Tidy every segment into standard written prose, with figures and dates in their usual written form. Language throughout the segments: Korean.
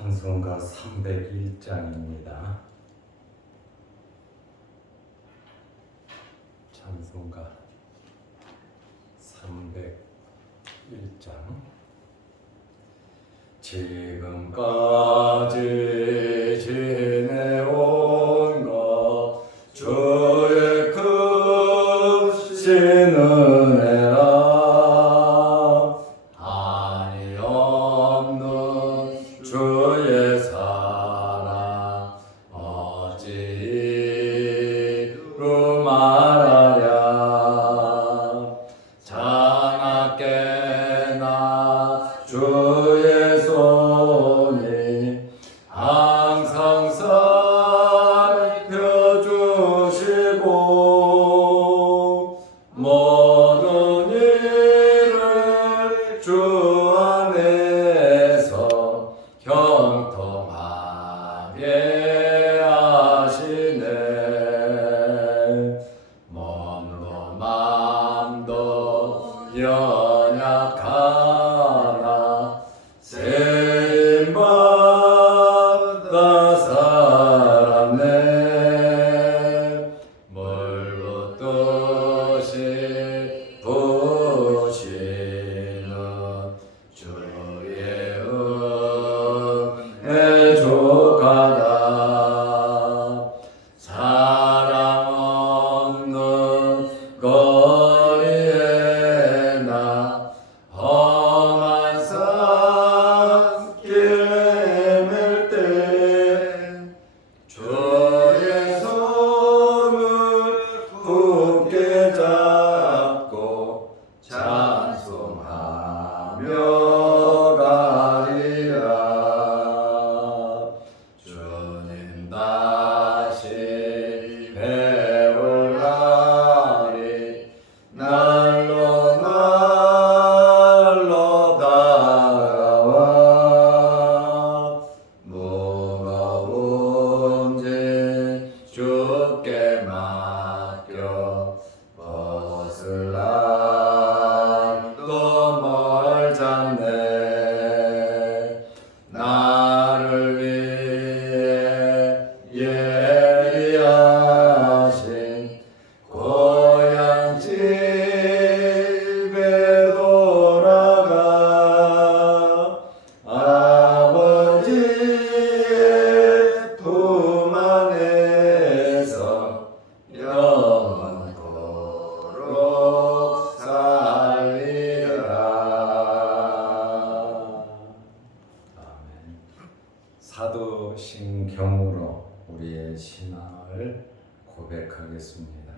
찬송가 301장입니다. 찬송가 301장. 지금까지 지내온 것 주의 크신 은혜라. 한이 없는 주의 사랑 어찌로 말하랴. 자나깨나 주의 손이 항상 살펴주시고 모든 일을 주 안에서 형통하게 하시네. 몸도 맘도 연약하나 세임받아 살았네. 물붓듯이 부시는 주의 은혜 족하다. 사랑 없는 거리에 나 험한 산길 헤맬 때 주의 손을 굳게 잡고 찬송하며 가리라. 주님 다시 배울 날이 날로 다가와. 무거운 짐 주께 맡겨 벗을 날도 멀잖네. 나를 위해 예비하신 고향 집에 돌아가 아버지의 품 안에서 영원토록 살리라. 아멘. 사도신경으로 우리의 신앙을 고백하겠습니다.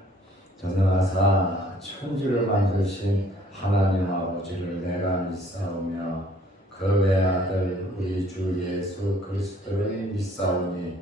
전능하사 천지를 만드신 하나님 아버지를 내가 믿사오며 그 외아들 우리 주 예수 그리스도를 믿사오니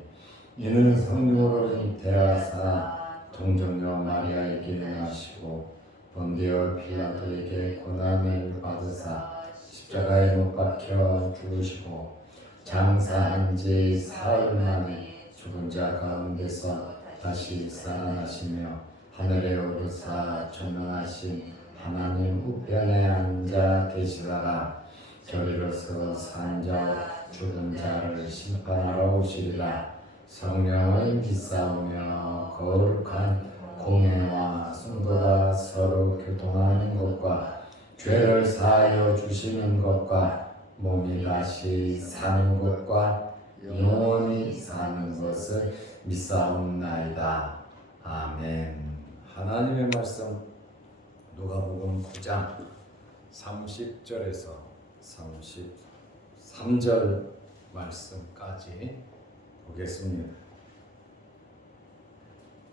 이는 성령으로 잉태하사 동정녀 마리아에게 나시고 본디오 빌라도에게 고난을 받으사 십자가에 못 박혀 죽으시고 장사한 지 사흘 만에 죽은 자 가운데서 다시 살아나시며 하늘에 오르사 전능하신 하나님 우편에 앉아 계시다가 저리로서 산 자와 죽은 자를 심판하러 오시리라. 성령을 믿사오며 거룩한 공회와 성도가 서로 교통하는 것과 죄를 사하여 주시는 것과 몸이 다시 사는 것과 영원히 사는 것을 믿사옵나이다. 아멘. 하나님의 말씀 누가복음 9장 30절에서 33절 말씀까지 보겠습니다.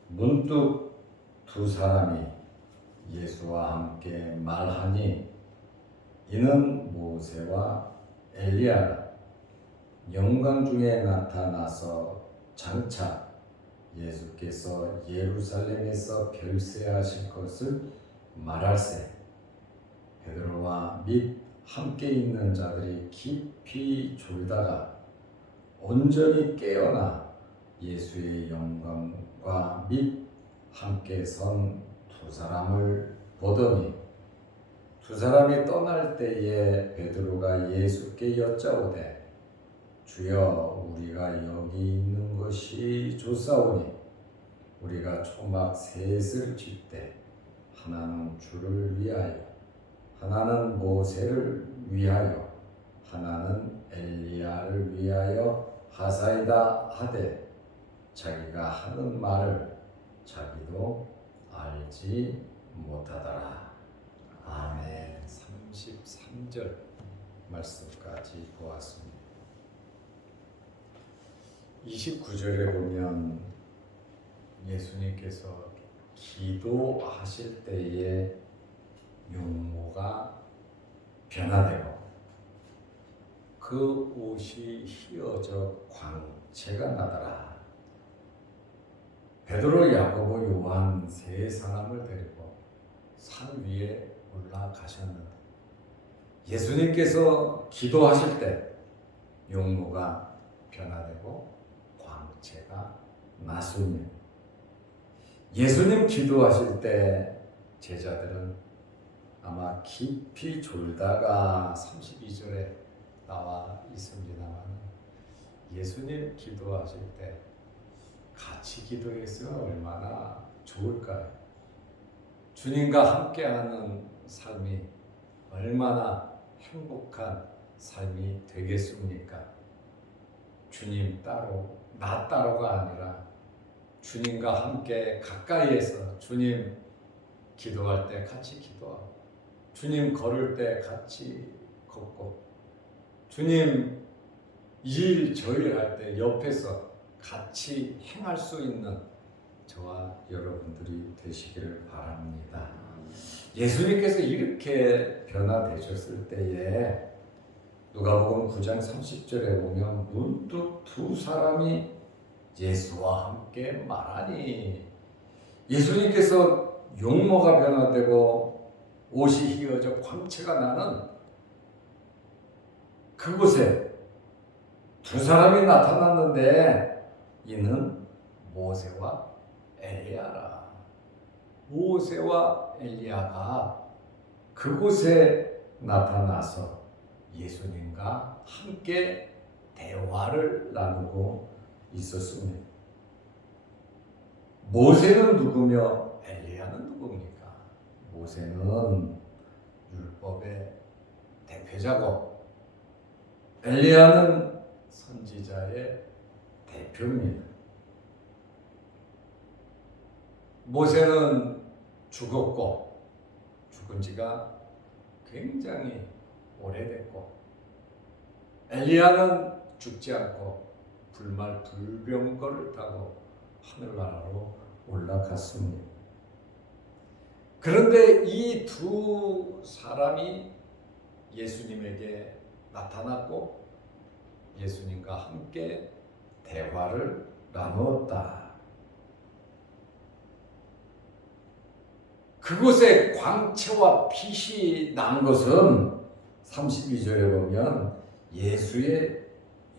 문득 두 사람이 예수와 함께 말하니 이는 모세와 엘리야라. 영광 중에 나타나서 장차 예수께서 예루살렘에서 별세하실 것을 말할세. 베드로와 및 함께 있는 자들이 깊이 졸다가 온전히 깨어나 예수의 영광과 및 함께 선 두 사람을 보더니 두 사람이 떠날 때에 베드로가 예수께 여짜오되 주여 우리가 여기 있는 것이 좋사오니 우리가 초막 셋을 칠 때 하나는 주를 위하여 하나는 모세를 위하여 하나는 엘리야를 위하여 하사이다 하되 자기가 하는 말을 자기도 알지 못하더라. 아멘. 33절 말씀까지 보았습니다. 29절에 보면 예수님께서 기도하실 때에 용모가 변화되고 그 옷이 휘어져 광채가 나더라. 베드로, 야고보, 요한 세 사람을 데리고 산 위에 올라가셨는데 예수님께서 기도하실 때 용모가 변화되고 광채가 났습니다. 예수님 기도하실 때 제자들은 아마 깊이 졸다가 32절에 나와 있습니다만 예수님 기도하실 때 같이 기도했으면 얼마나 좋을까요? 주님과 함께하는 삶이 얼마나 행복한 삶이 되겠습니까? 주님 따로 나 따로가 아니라 주님과 함께 가까이에서 주님 기도할 때 같이 기도하고 주님 걸을 때 같이 걷고 주님 일 저일 할 때 옆에서 같이 행할 수 있는 저와 여러분들이 되시기를 바랍니다. 예수님께서 이렇게 변화되셨을 때에 누가복음 9장 30절에 보면 문득 두 사람이 예수와 함께 말하니 예수님께서 용모가 변화되고 옷이 휘어져 광채가 나는 그곳에 두 사람이 나타났는데 이는 모세와 엘리야라. 모세와 엘리야가 그곳에 나타나서 예수님과 함께 대화를 나누고 있었습니다. 모세는 누구며 엘리야는 누굽니까? 모세는 율법의 대표자고 엘리야는 선지자의 대표입니다. 모세는 죽었고 죽은 지가 굉장히 오래됐고 엘리야는 죽지 않고 불말 불병거를 타고 하늘나라로 올라갔습니다. 그런데 이 두 사람이 예수님에게 나타났고 예수님과 함께 대화를 나누었다. 그곳에 광채와 빛이 난 것은 32절에 보면 예수의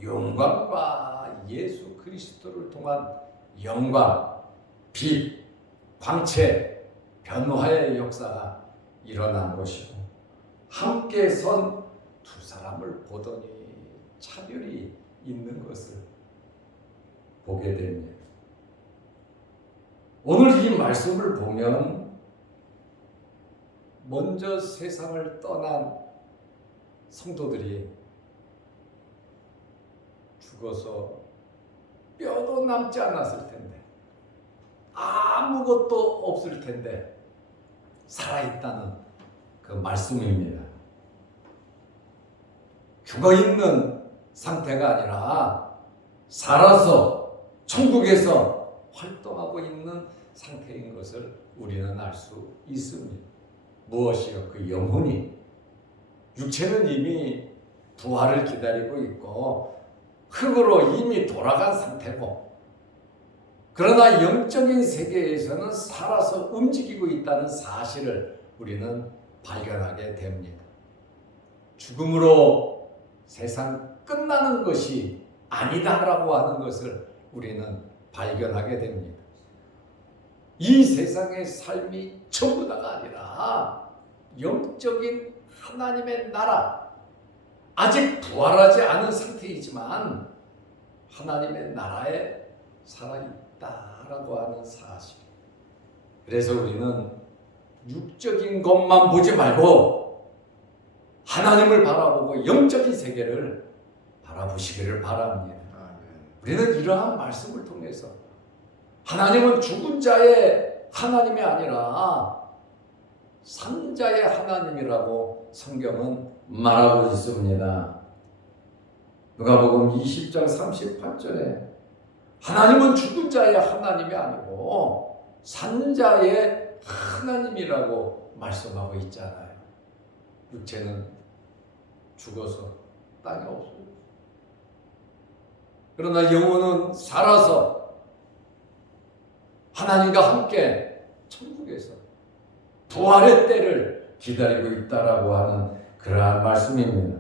영광과 예수 그리스도를 통한 영광, 빛, 광채, 변화의 역사가 일어난 것이고 함께 선 두 사람을 보더니 차별이 있는 것을 보게 됩니다. 오늘 이 말씀을 보면 먼저 세상을 떠난 성도들이 죽어서 뼈도 남지 않았을 텐데 아무것도 없을 텐데 살아있다는 그 말씀입니다. 죽어있는 상태가 아니라 살아서 천국에서 활동하고 있는 상태인 것을 우리는 알 수 있습니다. 무엇이요? 그 영혼이. 육체는 이미 부활을 기다리고 있고 흙으로 이미 돌아간 상태고 그러나 영적인 세계에서는 살아서 움직이고 있다는 사실을 우리는 발견하게 됩니다. 죽음으로 세상 끝나는 것이 아니다라고 하는 것을 우리는 발견하게 됩니다. 이 세상의 삶이 전부 다가 아니라 영적인 하나님의 나라, 아직 부활하지 않은 상태이지만 하나님의 나라에 살아있다라고 하는 사실. 그래서 우리는 육적인 것만 보지 말고 하나님을 바라보고 영적인 세계를 바라보시기를 바랍니다. 우리는 이러한 말씀을 통해서 하나님은 죽은 자의 하나님이 아니라 산 자의 하나님이라고 성경은 말하고 있습니다. 누가복음 20장 38절에 하나님은 죽은 자의 하나님이 아니고 산 자의 하나님이라고 말씀하고 있잖아요. 육체는 죽어서 땅에 없어요. 그러나 영혼은 살아서 하나님과 함께 천국에서 부활의 때를 기다리고 있다라고 하는 그러한 말씀입니다.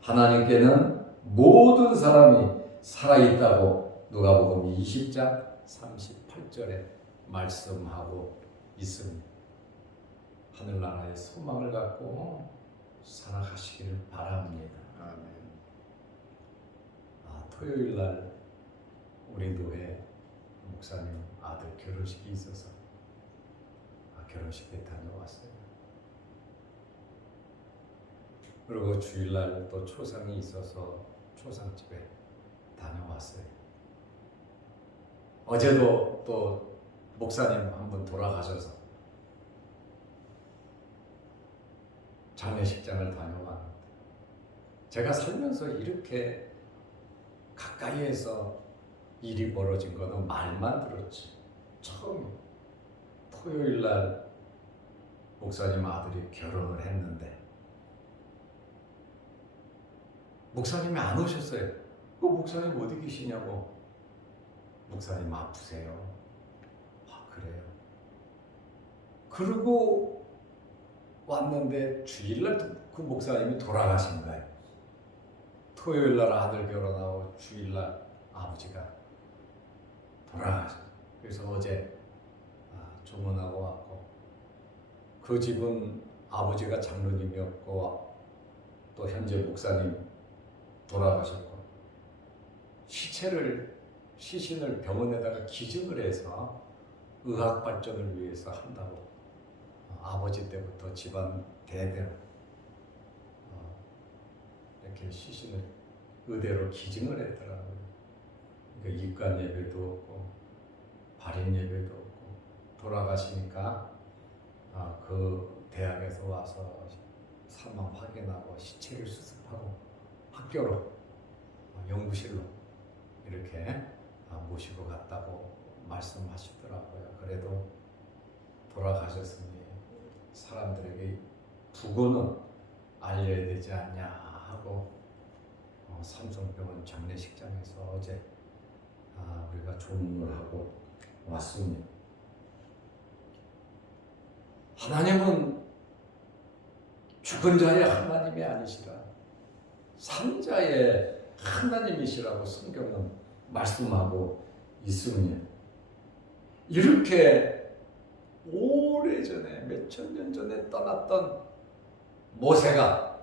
하나님께는 모든 사람이 살아있다고 누가복음 20장 38절에 말씀하고 있습니다. 하늘나라의 소망을 갖고 살아가시기를 바랍니다. 아멘. 토요일 날 우리 교회 목사님 아들 결혼식이 있어서 결혼식에 다녀왔어요. 그리고 주일날 또 초상이 있어서 초상집에 다녀왔어요. 어제도 또 목사님 한 분 돌아가셔서 장례식장을 다녀왔는데 제가 살면서 이렇게 가까이에서 일이 벌어진 거는 말만 들었지 처음이에요. 토요일날 목사님 아들이 결혼을 했는데 목사님이 안 오셨어요. 목사님 어디 계시냐고. 목사님 아프세요. 그래요. 그러고 왔는데 주일날 그 목사님이 돌아가신 거예요. 토요일날 아들 결혼하고 주일날 아버지가 돌아가셨어요. 그래서 어제 조문하고 왔고 그 집은 아버지가 장로님이었고 또 현재 목사님 돌아가셨고 시신을 병원에다가 기증을 해서 의학 발전을 위해서 한다고 아버지 때부터 집안 대대로 이렇게 시신을 의대로 기증을 했더라고요. 그러니까 입관 예배도 없고 발인 예배도 없고 돌아가시니까 그 대학에서 와서 사망 확인하고 시체를 수습하고 학교로 연구실로 이렇게 모시고 갔다고 말씀하시더라고요. 그래도 돌아가셨으니 사람들에게 부고는 알려야 되지 않냐 하고 삼성병원 장례식장에서 어제 우리가 조문을 하고 왔습니다. 하나님은 죽은 자의 하나님이 아니시라 산 자의 하나님이시라고 성경은 말씀하고 있습니다. 이렇게 오래전에 몇천 년 전에 떠났던 모세가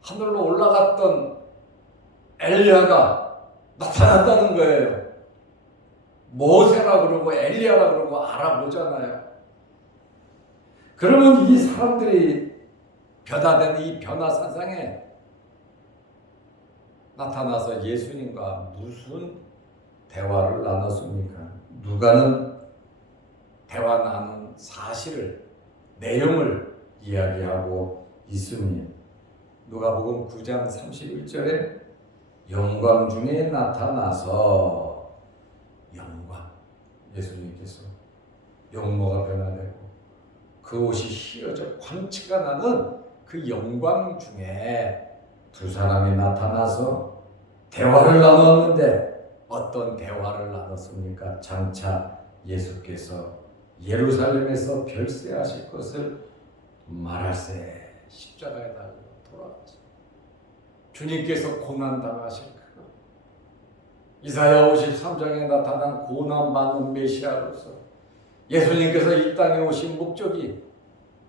하늘로 올라갔던 엘리야가 나타났다는 거예요. 모세라 그러고 엘리야라 그러고 알아보잖아요. 그러면 이 사람들이 변화된 이 변화사상에 나타나서 예수님과 무슨 대화를 나눴습니까? 누가는 대화 나눈 사실을, 내용을 이야기하고 있습니다. 누가복음 9장 31절에 영광 중에 나타나서 예수님께서 용모가 변화되고 그 옷이 휘어져 광채가 나는 그 영광 중에 두 사람이 나타나서 대화를 나눴는데 어떤 대화를 나눴습니까? 장차 예수께서 예루살렘에서 별세하실 것을 말할세 십자가에 달려 돌아가시 주님께서 고난당하실 그거 이사야 53장에 나타난 고난받는 메시아로서 예수님께서 이 땅에 오신 목적이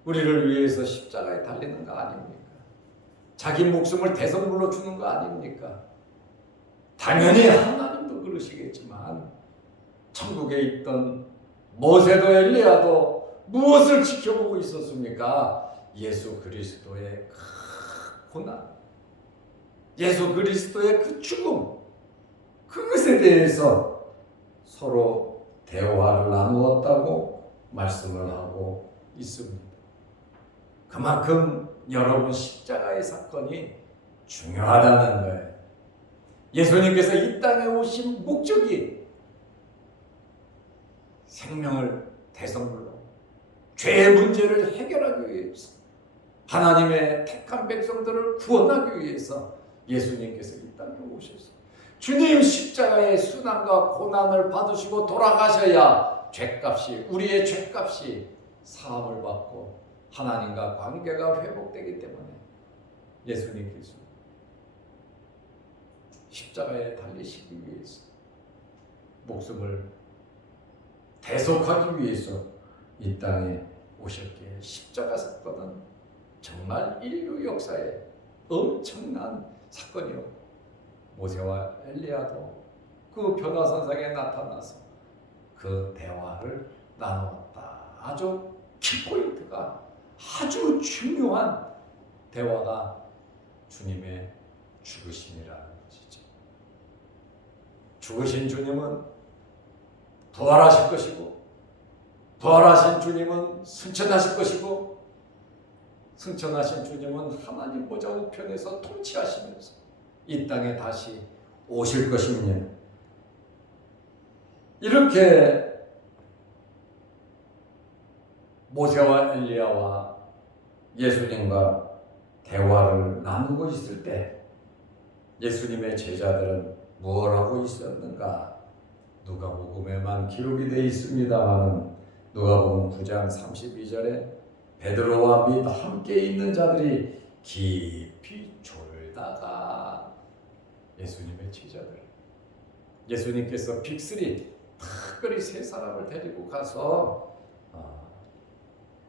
우리를 위해서 십자가에 달리는 거 아닙니까? 자기 목숨을 대성물로 주는 거 아닙니까? 당연히 하나님도 그러시겠지만 천국에 있던 모세도 엘리야도 무엇을 지켜보고 있었습니까? 예수 그리스도의 그 고난, 예수 그리스도의 그 죽음, 그것에 대해서 서로 대화를 나누었다고 말씀을 하고 있습니다. 그만큼 여러분 십자가의 사건이 중요하다는 거예요. 예수님께서 이 땅에 오신 목적이 생명을 대성물로 죄의 문제를 해결하기 위해서, 하나님의 택한 백성들을 구원하기 위해서 예수님께서 이 땅에 오셨어요. 주님 십자가의 순환과 고난을 받으시고 돌아가셔야 죄값이, 우리의 죄값이 사함을 받고 하나님과 관계가 회복되기 때문에 예수님께서 십자가에 달리시기 위해서, 목숨을 대속하기 위해서 이 땅에 오셨기에 십자가 사건은 정말 인류 역사에 엄청난 사건이었고, 모세와 엘리야도 그 변화산상에 나타나서 그 대화를 나누었다. 아주 키포인트가, 아주 중요한 대화가 주님의 죽으심이라는 것이죠. 죽으신 주님은 부활하실 것이고, 부활하신 주님은 승천하실 것이고, 승천하신 주님은 하나님 보좌 우편에서 통치하시면서 이 땅에 다시 오실 것입니다. 이렇게 모세와 엘리야와 예수님과 대화를 나누고 있을 때 예수님의 제자들은 무엇을 하고 있었는가? 누가복음에만 기록이 되어 있습니다만 누가복음 9장 32절에 베드로와 및 함께 있는 자들이 깊이 졸다가, 예수님의 제자들, 예수님께서 빅3 특별히 세 사람을 데리고 가서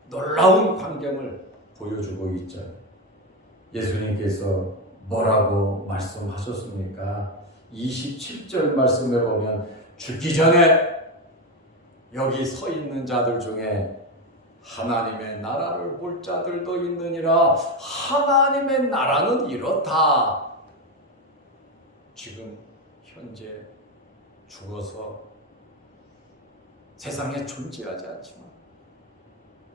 놀라운 광경을 보여주고 있잖아요. 예수님께서 뭐라고 말씀하셨습니까? 27절 말씀에 보면 죽기 전에 여기 서 있는 자들 중에 하나님의 나라를 볼 자들도 있느니라. 하나님의 나라는 이렇다. 지금 현재 죽어서 세상에 존재하지 않지만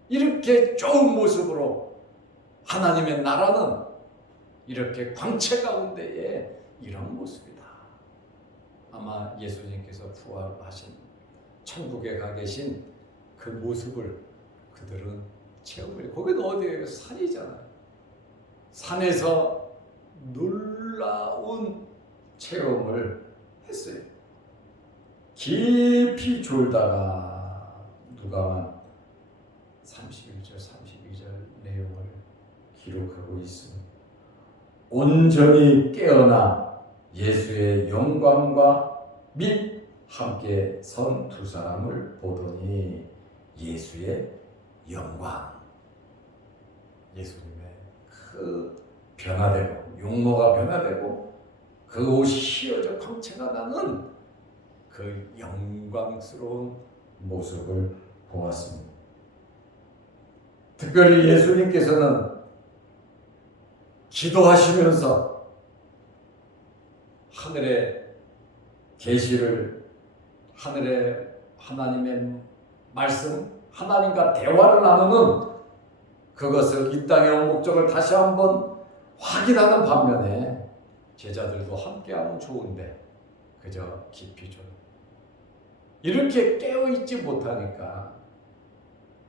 이렇게 좋은 모습으로 하나님의 나라는 이렇게 광채 가운데에 이런 모습이다. 아마 예수님께서 부활하신 천국에 가 계신 그 모습을 그들은 체험을, 거기는 어디예요? 산이잖아요. 산에서 놀라운 체험을 했어요. 깊이 졸다가 누가만 31절 32절 내용을 기록하고 있습니다. 온전히 깨어나 예수의 영광과 및 함께 선 두 사람을 보더니 예수의 영광, 예수님의 그 변화되고 용모가 변화되고 그 옷이 휘어져 광채가 나는 그 영광스러운 모습을 보았습니다. 특별히 예수님께서는 기도하시면서 하늘의 계시를, 하늘의 하나님의 말씀, 하나님과 대화를 나누는 그것을, 이 땅에 온 목적을 다시 한번 확인하는 반면에 제자들도 함께하면 좋은데 그저 깊이 졸, 이렇게 깨어있지 못하니까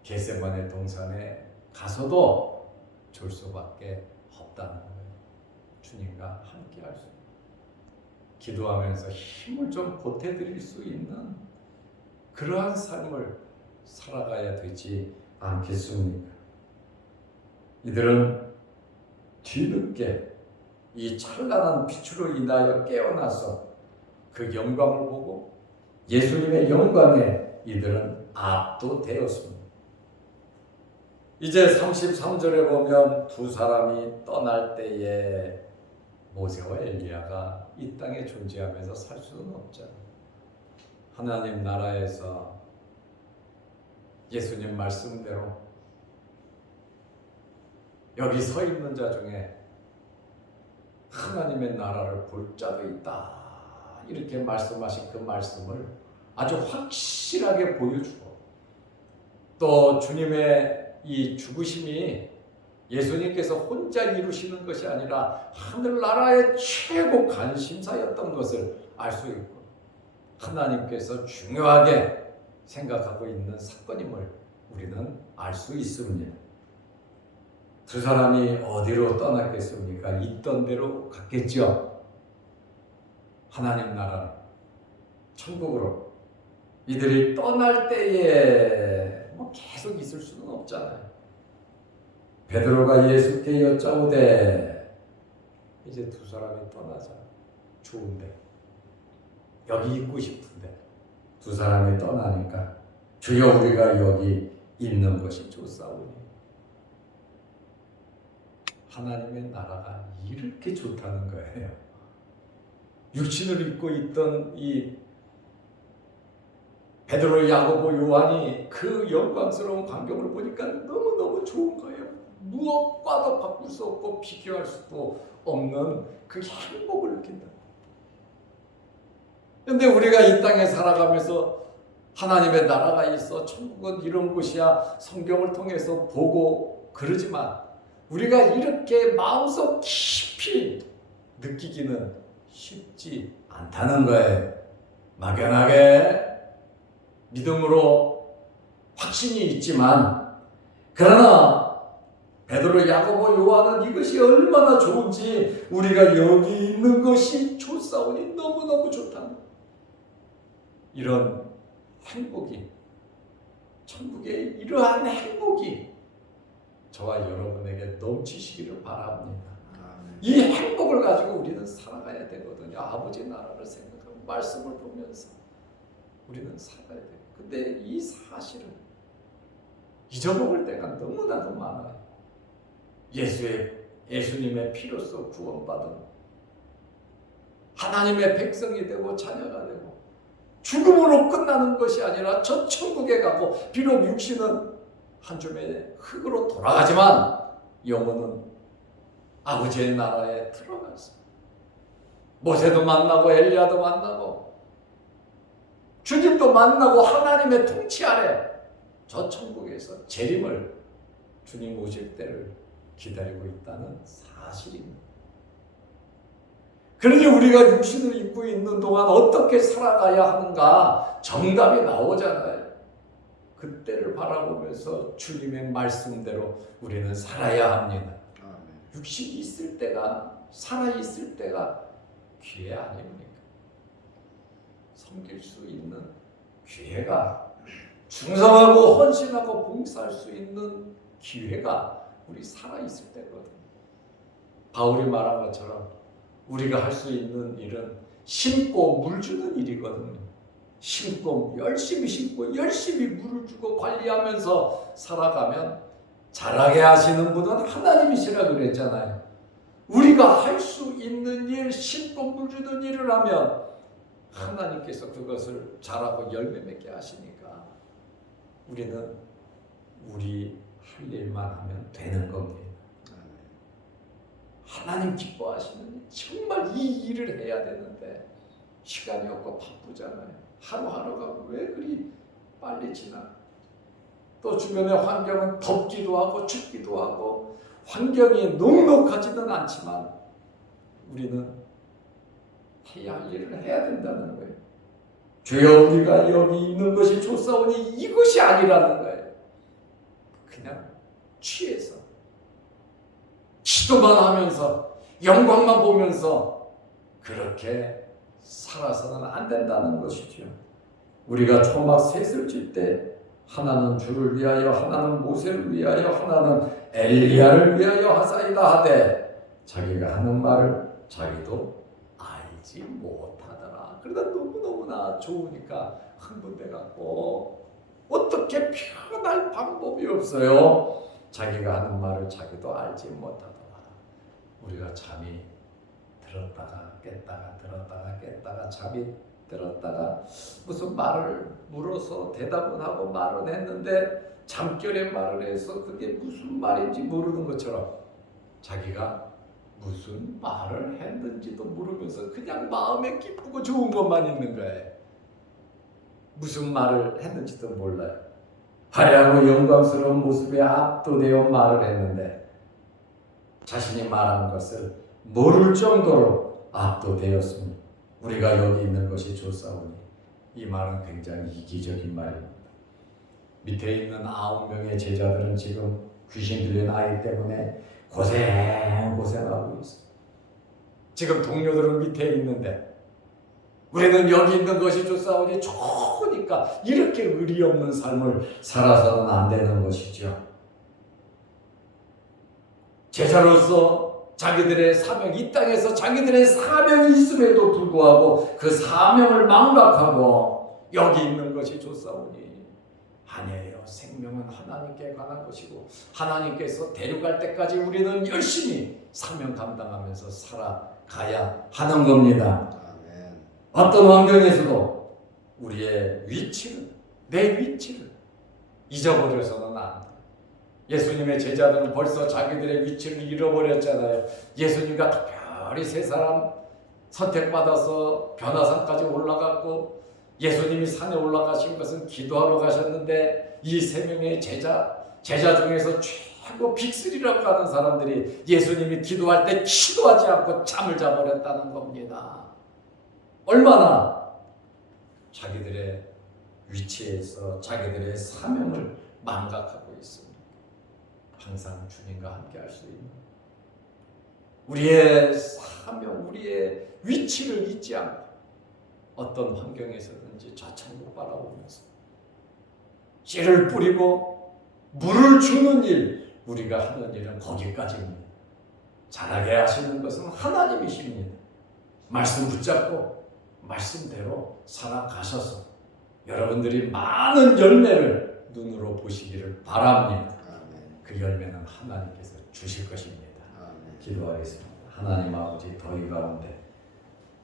겟세마네 동산에 가서도 졸 수밖에 없다는 거예요. 주님과 함께할 수, 기도하면서 힘을 좀 보태드릴 수 있는 그러한 삶을 살아가야 되지 않겠습니까? 이들은 뒤늦게 이 찬란한 빛으로 인하여 깨어나서 그 영광을 보고 예수님의 영광에 이들은 압도되었습니다. 이제 33절에 보면 두 사람이 떠날 때에 모세와 엘리야가 이 땅에 존재하면서 살 수는 없잖아. 하나님 나라에서 예수님 말씀대로 여기 서 있는 자 중에 하나님의 나라를 볼 자도 있다, 이렇게 말씀하신 그 말씀을 아주 확실하게 보여주고, 또 주님의 이 죽으심이 예수님께서 혼자 이루시는 것이 아니라 하늘나라의 최고 관심사였던 것을 알 수 있고, 하나님께서 중요하게 생각하고 있는 사건임을 우리는 알 수 있습니다. 두 사람이 어디로 떠났겠습니까? 있던 대로 갔겠죠. 하나님 나라, 천국으로. 이들이 떠날 때에 계속 있을 수는 없잖아요. 베드로가 예수께 여짜오되, 이제 두 사람이 떠나자. 좋은데, 여기 있고 싶은데. 두 사람이 떠나니까 주여 우리가 여기 있는 것이 좋사오니. 하나님의 나라가 이렇게 좋다는 거예요. 육신을 입고 있던 이 베드로, 야고보, 요한이 그 영광스러운 광경을 보니까 너무너무 좋은 거예요. 무엇과도 바꿀 수 없고 비교할 수도 없는 그 행복을 느낀다. 그런데 우리가 이 땅에 살아가면서 하나님의 나라가 있어, 천국은 이런 곳이야, 성경을 통해서 보고 그러지만 우리가 이렇게 마음속 깊이 느끼기는 쉽지 않다는 거예요. 막연하게 믿음으로 확신이 있지만, 그러나 베드로, 야고보, 요한은 이것이 얼마나 좋은지, 우리가 여기 있는 것이 좋사오니 너무너무 좋다. 이런 행복이, 천국의 이러한 행복이 저와 여러분에게 넘치시기를 바랍니다. 이 행복을 가지고 우리는 살아가야 되거든요. 아버지 나라를 생각하고 말씀을 보면서 우리는 살아야 돼요. 근데 이 사실은 잊어먹을 때가 너무나도 많아요. 예수님의 피로써 구원받은 하나님의 백성이 되고 자녀가 되고, 죽음으로 끝나는 것이 아니라 저 천국에 가고, 비록 육신은 한 줌의 흙으로 돌아가지만 영혼은 아버지의 나라에 들어가서 모세도 만나고 엘리야도 만나고 주님도 만나고 하나님의 통치 아래 저 천국에서 재림을, 주님 오실 때를 기다리고 있다는 사실입니다. 그러니 우리가 육신을 입고 있는 동안 어떻게 살아가야 하는가 정답이 나오잖아요. 그때를 바라보면서 주님의 말씀대로 우리는 살아야 합니다. 육신이 있을 때가, 살아있을 때가 기회 아닙니까? 섬길 수 있는 기회가, 충성하고 헌신하고 봉사할 수 있는 기회가 우리 살아있을 때거든요. 바울이 말한 것처럼 우리가 할 수 있는 일은 심고 물 주는 일이거든요. 심고 열심히 심고 열심히 물을 주고 관리하면서 살아가면 자라게 하시는 분은 하나님이시라 그랬잖아요. 우리가 할 수 있는 일, 심고 물 주는 일을 하면 하나님께서 그것을 자라고 열매 맺게 하시니까 우리는 우리 할 일만 하면 되는 겁니다. 하나님 기뻐하시는 일, 정말 이 일을 해야 되는데 시간이 없고 바쁘잖아요. 하루하루가 왜 그리 빨리 지나? 또 주변의 환경은 덥기도 하고 춥기도 하고 환경이 녹록하지는 않지만 우리는 해야 할 일을 해야 된다는 거예요. 주여 우리가 여기 있는 것이 좋사오니 이것이 아니라는 거예요. 그냥 취해서 기도만 하면서 영광만 보면서 그렇게 살아서는 안 된다는 것이죠. 우리가 초막 셋을 칠 때 하나는 주를 위하여, 하나는 모세를 위하여, 하나는 엘리야를 위하여 하사이다 하되 자기가 하는 말을 자기도 알지 못하더라. 그러다 너무너무나 좋으니까 흥분돼 갖고 어떻게 표현할 방법이 없어요. 자기가 하는 말을 자기도 알지 못하더라. 우리가 잠이 들었다가 깼다가 들었다가 깼다가 잠이 들었다가 무슨 말을 물어서 대답은 하고 말은 했는데 잠결에 말을 해서 그게 무슨 말인지 모르는 것처럼 자기가 무슨 말을 했는지도 모르면서 그냥 마음에 기쁘고 좋은 것만 있는 거예요. 무슨 말을 했는지도 몰라요. 화려하고 영광스러운 모습에 압도되어 말을 했는데 자신이 말하는 것을 모를 정도로 압도되었습니다. 우리가 여기 있는 것이 좋사오니 이 말은 굉장히 이기적인 말입니다. 밑에 있는 9명의 제자들은 지금 귀신 들린 아이 때문에 고생하고 있어요. 지금 동료들은 밑에 있는데 우리는 여기 있는 것이 좋사오니 좋으니까 이렇게 의리 없는 삶을 살아서는 안 되는 것이죠. 제자로서 자기들의 사명, 이 땅에서 자기들의 사명이 있음에도 불구하고 그 사명을 망각하고 여기 있는 것이 좋사오니 아니에요. 생명은 하나님께 관한 것이고 하나님께서 데려갈 때까지 우리는 열심히 사명 감당하면서 살아가야 하는 겁니다. 아멘. 어떤 환경에서도 우리의 위치를, 내 위치를 잊어버려서는 안 돼. 예수님의 제자들은 벌써 자기들의 위치를 잃어버렸잖아요. 예수님과 특별히 세 사람 선택받아서 변화산까지 올라갔고 예수님이 산에 올라가신 것은 기도하러 가셨는데 이 세 명의 제자 중에서 최고 빅3라고 하는 사람들이 예수님이 기도할 때 기도하지 않고 잠을 자버렸다는 겁니다. 얼마나 자기들의 위치에서 자기들의 사명을 망각하고 있습니다. 항상 주님과 함께 할 수 있는 우리의 사명, 우리의 위치를 잊지 않고 어떤 환경에서든지 좌천국 바라보면서 씨를 뿌리고 물을 주는 일, 우리가 하는 일은 거기까지입니다. 잘하게 하시는 것은 하나님이십니다. 말씀 붙잡고 말씀대로 살아가셔서 여러분들이 많은 열매를 눈으로 보시기를 바랍니다. 그 열매는 하나님께서 주실 것입니다. 기도하겠습니다. 하나님 아버지, 더위 가운데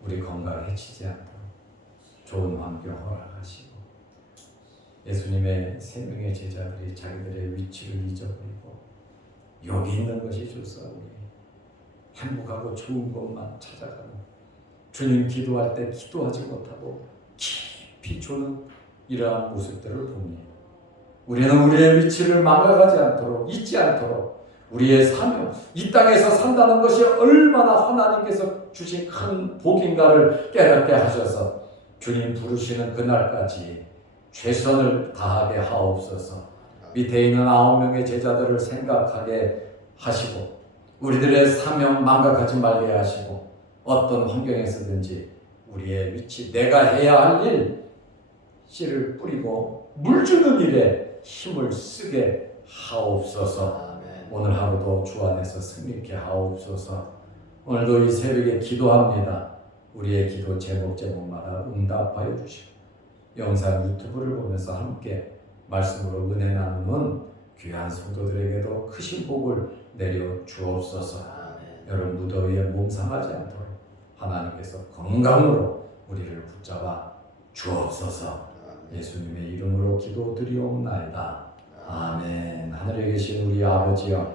우리 건강을 해치지 않도록 좋은 환경 허락하시고 예수님의 세 명의 제자들이 자기들의 위치를 잊어버리고 여기 있는 것이 좋사오니 행복하고 좋은 것만 찾아가는 주님 기도할 때 기도하지 못하고 깊이 조는 이러한 모습들을 봅니다. 우리는 우리의 위치를 망각하지 않도록, 잊지 않도록 우리의 사명, 이 땅에서 산다는 것이 얼마나 하나님께서 주신 큰 복인가를 깨닫게 하셔서 주님 부르시는 그날까지 최선을 다하게 하옵소서. 밑에 있는 9명의 제자들을 생각하게 하시고 우리들의 사명 망각하지 말게 하시고 어떤 환경에서든지 우리의 위치, 내가 해야 할 일, 씨를 뿌리고 물 주는 일에 힘을 쓰게 하옵소서. 오늘 하루도 주 안에서 승리케 하옵소서. 오늘도 이 새벽에 기도합니다. 우리의 기도 제목마다 응답하여 주시고 영상 유튜브를 보면서 함께 말씀으로 은혜 나누는 귀한 성도들에게도 크신 복을 내려 주옵소서. 여러분 무더위에 몸 상하지 않도록 하나님께서 건강으로 우리를 붙잡아 주옵소서. 예수님의 이름으로 기도드리옵나이다. 아멘. 하늘에 계신 우리 아버지여,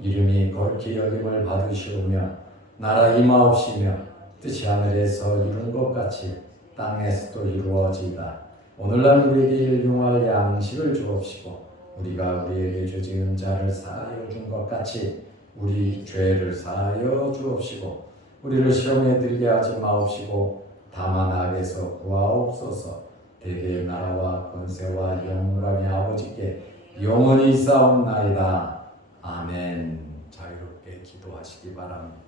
이름이 거룩히 여김을 받으시오며 나라 임하옵시며 뜻이 하늘에서 이룬 것 같이 땅에서도 이루어지이다. 오늘날 우리에게 일용할 양식을 주옵시고 우리가 우리에게 죄지은 자를 사하여 준 것 같이 우리 죄를 사하여 주옵시고 우리를 시험에 들게 하지 마옵시고 다만 악에서 구하옵소서. 대개의 나라와 권세와 영광이 아버지께 영원히 있사옵나이다. 아멘. 자유롭게 기도하시기 바랍니다.